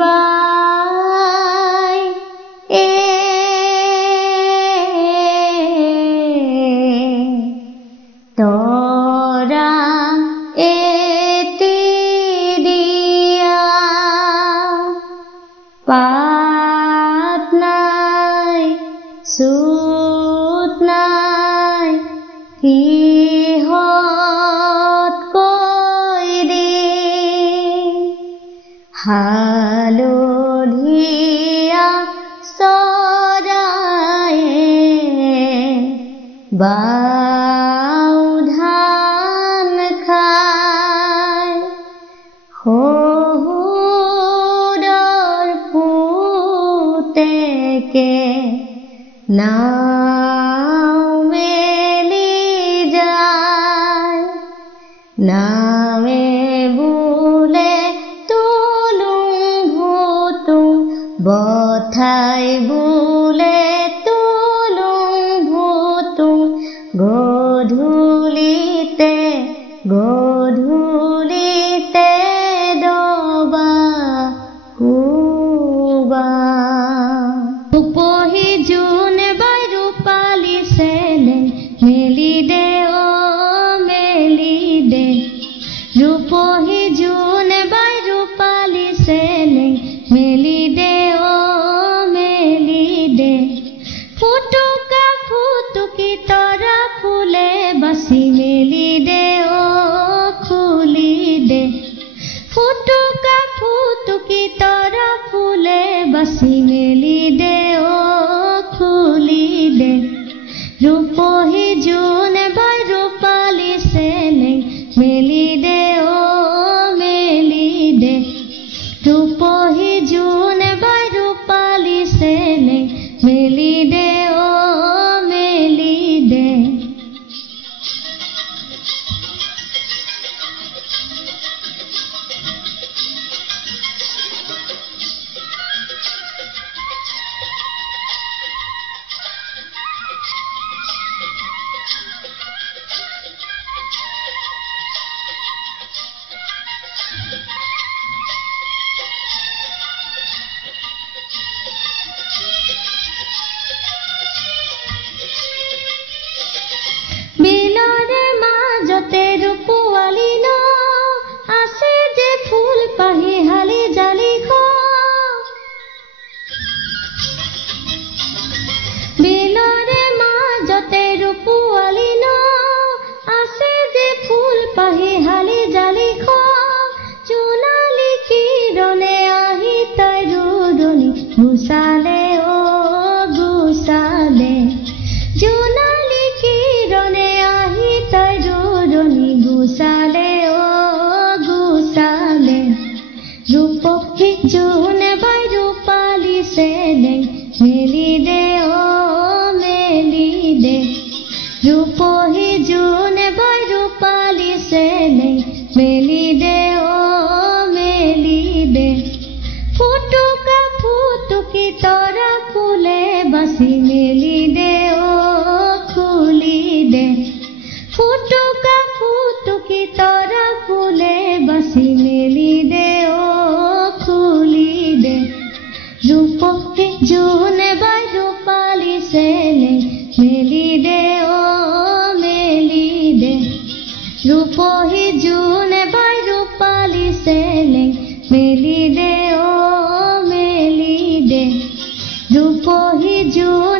বাই তৰা এটি দিয়া পাত নাই চুত নাই কিহত কৈ দিম হালধীয়া চৰায়ে বাও ধান খাই শহুৰৰ পুতেকে নাও মেলি যায় নাৱে বোলে তুলুং ভুতুং বঠাই বোলে তুলুং ভুতুং গধূলিতে ডবা শুবা উপহি জোন বাই ৰূপালী চেলেং মেলি দে মেলি দে ৰূপহী জোন বাই ৰূপালী চেলেং মেলি দে মেলি দে ফুটুকা ফুটুকি তৰা ফুলে বাচি মেলি দে খুলি দে ফুটুকা ফুটুকি তৰা ফুলে বাচি মেলি দে খুলি দে ৰূপহী জোন বাই ৰূপালী চেলেং মেলি দে মেলি দে ৰূপহী জোন বাই ৰূপালী চেলেং মেলি দে মেলি দে বিলৰে মাজতে ৰূপোৱালী ন আছে যে ফুল পাহি হালি জালি বিলৰে মাজতে ৰূপোৱালী ন আছে যে ফুল পাহি হালি জালি জোনালী কিৰণে আহি তাই ৰুদনি গুচালে গুচালে জোনালী কিৰণে আহি তাই ৰুদনি গুচালে গুচালে ৰূপহী জোন বাই ৰূপালী চেলেং মেলি দে মেলি দে ৰূপহী জোন বাই ৰূপালী চেলেং মেলি দে মেলি দে ফুটুকা ফুটুকি তৰা ফুলে বাচি মেলি দে খুলি দে ফুটুকা ফুটুকি তৰা ফুলে বাচি মেলি দে খুলি দে ৰূপহী জোন বাই ৰূপালী চেলেং মেলি দে মেলি দে ৰূপহী জোন বাই ৰূপালী চেলেং মেলি দে মেলি দে ৰূপহী জোন